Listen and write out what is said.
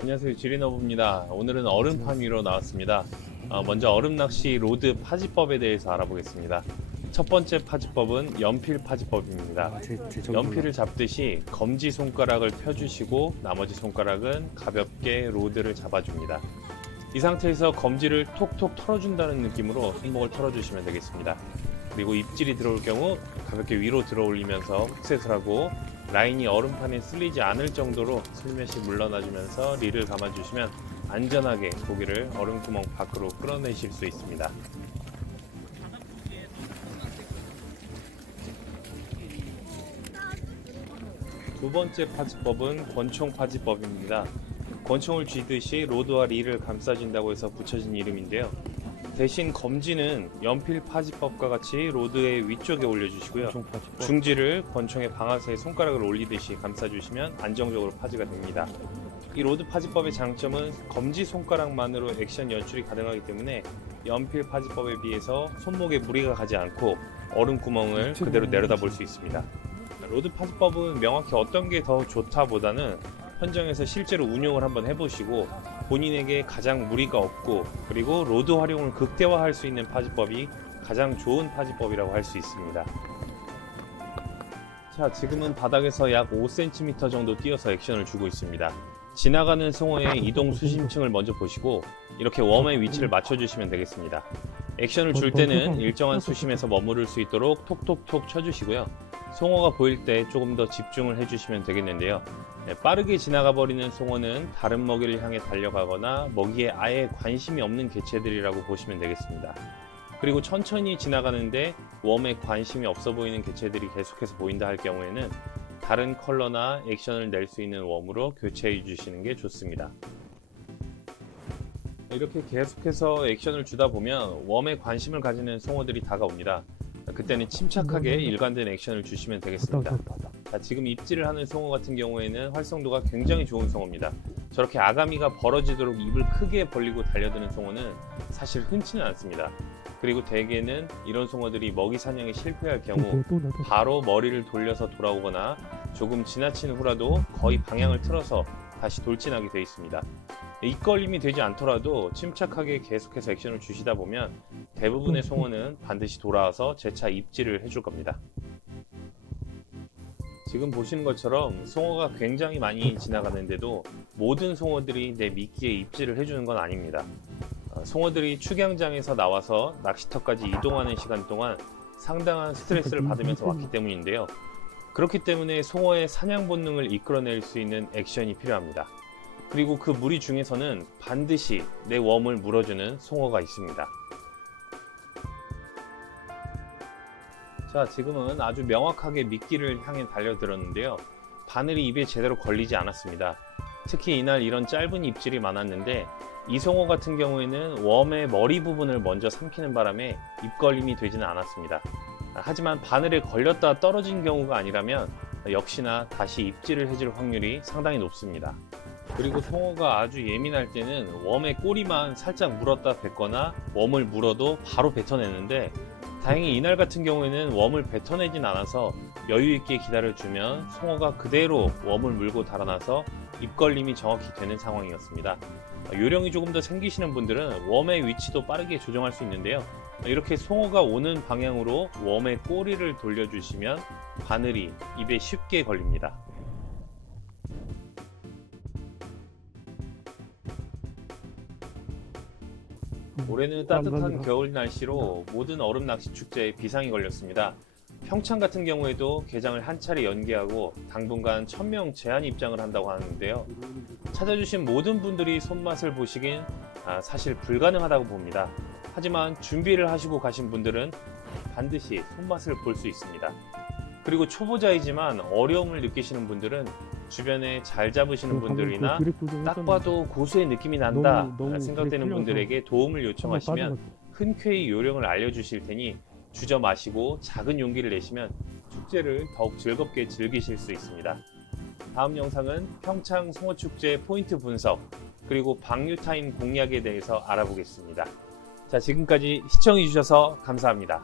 안녕하세요, 지리너브입니다. 오늘은 얼음판 위로 나왔습니다. 먼저 얼음낚시 로드 파지법에 대해서 알아보겠습니다. 첫 번째 파지법은 연필 파지법입니다. 연필을 잡듯이 검지 손가락을 펴주시고 나머지 손가락은 가볍게 로드를 잡아줍니다. 이 상태에서 검지를 톡톡 털어준다는 느낌으로 손목을 털어주시면 되겠습니다. 그리고 입질이 들어올 경우 가볍게 위로 들어 올리면서 훅셋을 하고 라인이 얼음판에 쓸리지 않을 정도로 슬며시 물러나주면서 릴을 감아주시면 안전하게 고기를 얼음구멍 밖으로 끌어내실 수 있습니다. 두 번째 파지법은 권총 파지법입니다. 권총을 쥐듯이 로드와 릴을 감싸준다고 해서 붙여진 이름인데요. 대신 검지는 연필 파지법과 같이 로드의 위쪽에 올려주시고요. 중지를 권총의 방아쇠에 손가락을 올리듯이 감싸주시면 안정적으로 파지가 됩니다. 이 로드 파지법의 장점은 검지 손가락만으로 액션 연출이 가능하기 때문에 연필 파지법에 비해서 손목에 무리가 가지 않고 얼음구멍을 그대로 내려다볼 수 있습니다. 로드 파지법은 명확히 어떤 게 더 좋다보다는 현장에서 실제로 운용을 한번 해보시고 본인에게 가장 무리가 없고 그리고 로드 활용을 극대화할 수 있는 파지법이 가장 좋은 파지법이라고 할 수 있습니다. 자, 지금은 바닥에서 약 5cm 정도 뛰어서 액션을 주고 있습니다. 지나가는 송어의 이동 수심층을 먼저 보시고 이렇게 웜의 위치를 맞춰주시면 되겠습니다. 액션을 줄 때는 일정한 수심에서 머무를 수 있도록 톡톡톡 쳐주시고요. 송어가 보일 때 조금 더 집중을 해주시면 되겠는데요. 빠르게 지나가 버리는 송어는 다른 먹이를 향해 달려가거나 먹이에 아예 관심이 없는 개체들이라고 보시면 되겠습니다. 그리고 천천히 지나가는데 웜에 관심이 없어 보이는 개체들이 계속해서 보인다 할 경우에는 다른 컬러나 액션을 낼 수 있는 웜으로 교체해 주시는 게 좋습니다. 이렇게 계속해서 액션을 주다 보면 웜에 관심을 가지는 송어들이 다가옵니다. 그때는 침착하게 일관된 액션을 주시면 되겠습니다. 자, 지금 입질을 하는 송어 같은 경우에는 활성도가 굉장히 좋은 송어입니다. 저렇게 아가미가 벌어지도록 입을 크게 벌리고 달려드는 송어는 사실 흔치는 않습니다. 그리고 대개는 이런 송어들이 먹이 사냥에 실패할 경우 바로 머리를 돌려서 돌아오거나 조금 지나친 후라도 거의 방향을 틀어서 다시 돌진하게 되어 있습니다. 입걸림이 되지 않더라도 침착하게 계속해서 액션을 주시다 보면 대부분의 송어는 반드시 돌아와서 재차 입질을 해줄 겁니다. 지금 보시는 것처럼 송어가 굉장히 많이 지나가는데도 모든 송어들이 내 미끼에 입질을 해주는 건 아닙니다. 송어들이 축양장에서 나와서 낚시터까지 이동하는 시간 동안 상당한 스트레스를 받으면서 왔기 때문인데요. 그렇기 때문에 송어의 사냥 본능을 이끌어낼 수 있는 액션이 필요합니다. 그리고 그 무리 중에서는 반드시 내 웜을 물어주는 송어가 있습니다. 자, 지금은 아주 명확하게 미끼를 향해 달려들었는데요. 바늘이 입에 제대로 걸리지 않았습니다. 특히 이날 이런 짧은 입질이 많았는데 이 송어 같은 경우에는 웜의 머리 부분을 먼저 삼키는 바람에 입걸림이 되지는 않았습니다. 하지만 바늘에 걸렸다 떨어진 경우가 아니라면 역시나 다시 입질을 해줄 확률이 상당히 높습니다. 그리고 송어가 아주 예민할 때는 웜의 꼬리만 살짝 물었다 뱉거나 웜을 물어도 바로 뱉어내는데 다행히 이날 같은 경우에는 웜을 뱉어내진 않아서 여유있게 기다려주면 송어가 그대로 웜을 물고 달아나서 입걸림이 정확히 되는 상황이었습니다. 요령이 조금 더 생기시는 분들은 웜의 위치도 빠르게 조정할 수 있는데요. 이렇게 송어가 오는 방향으로 웜의 꼬리를 돌려주시면 바늘이 입에 쉽게 걸립니다. 올해는 따뜻한 겨울 날씨로 모든 얼음 낚시 축제에 비상이 걸렸습니다. 평창 같은 경우에도 개장을 한 차례 연기하고 당분간 1000명 제한 입장을 한다고 하는데요. 찾아주신 모든 분들이 손맛을 보시긴 사실 불가능하다고 봅니다. 하지만 준비를 하시고 가신 분들은 반드시 손맛을 볼 수 있습니다. 그리고 초보자이지만 어려움을 느끼시는 분들은 주변에 잘 잡으시는 분들이나 딱 봐도 고수의 느낌이 난다 생각되는 분들에게 도움을 요청하시면 흔쾌히 요령을 알려주실 테니 주저 마시고 작은 용기를 내시면 축제를 더욱 즐겁게 즐기실 수 있습니다. 다음 영상은 평창 송어축제 포인트 분석 그리고 방류 타임 공략에 대해서 알아보겠습니다. 자, 지금까지 시청해주셔서 감사합니다.